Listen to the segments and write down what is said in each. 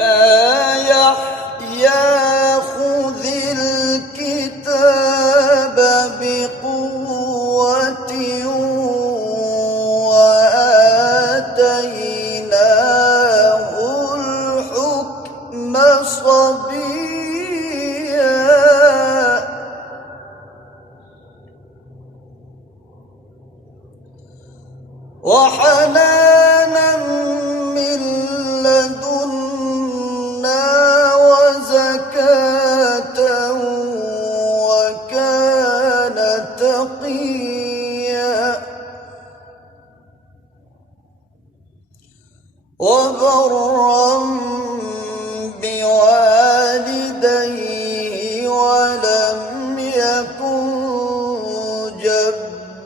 يا يحيى خذ الكتاب بقوة وآتيناه الحكم صبيا وحنانا من لدنا وزكاة وكان تقيا وبرا بوالديه ولم يكن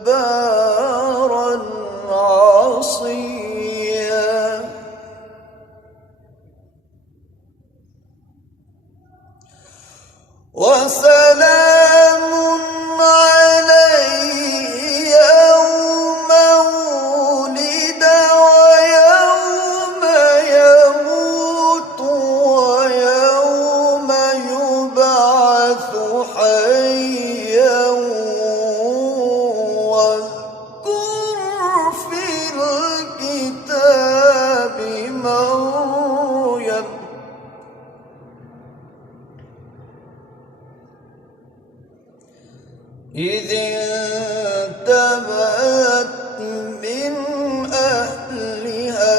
جبارا عصيا وسلام عليه يوم ولد ويوم يموت ويوم يبعث حيا واذكر في الكتاب مريم إذ انتبذت من أهلها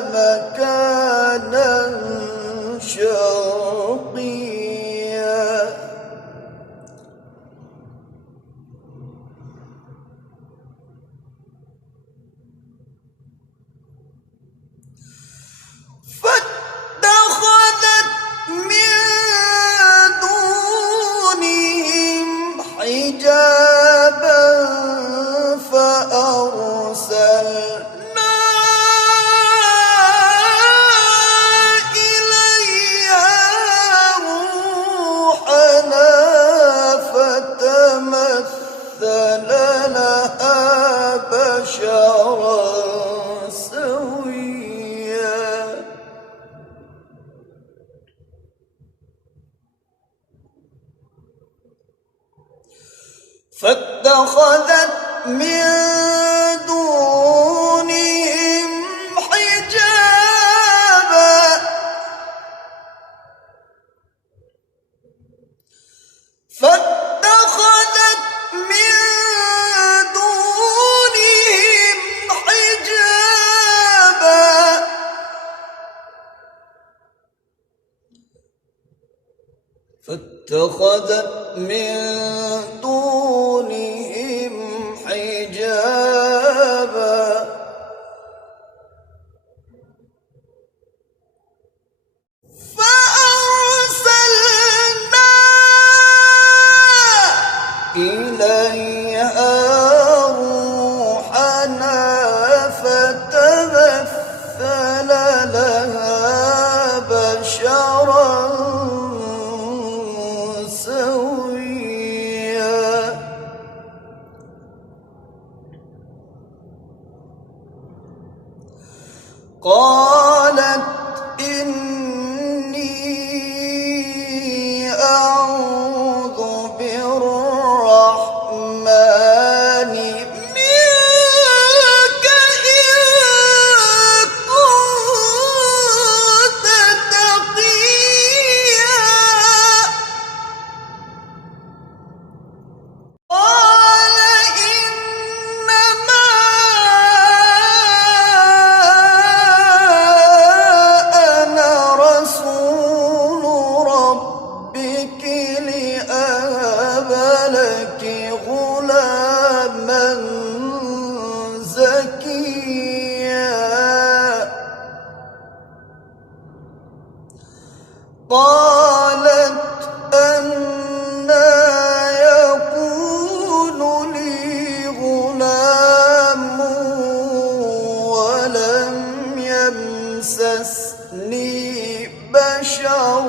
مكانا شرقيا فاتخذت من دونهم حجابا فأرسلنا إليها روحنا فتمثل لها بشرا سويا فاتخذت من دونهم حجابا فاتخذت من دونهم حجابا فاتخذت من دونهم حجابا فأرسلنا إليها روحنا فتمثل لها بشرا سويا قالت إني أعوذ بالرحمن منك إن كنت تقيا قال إنما أنا رسول ربك لأهب لك غلاما زكيا قالت أنى يكون لي غلام ولم يمسسني بشر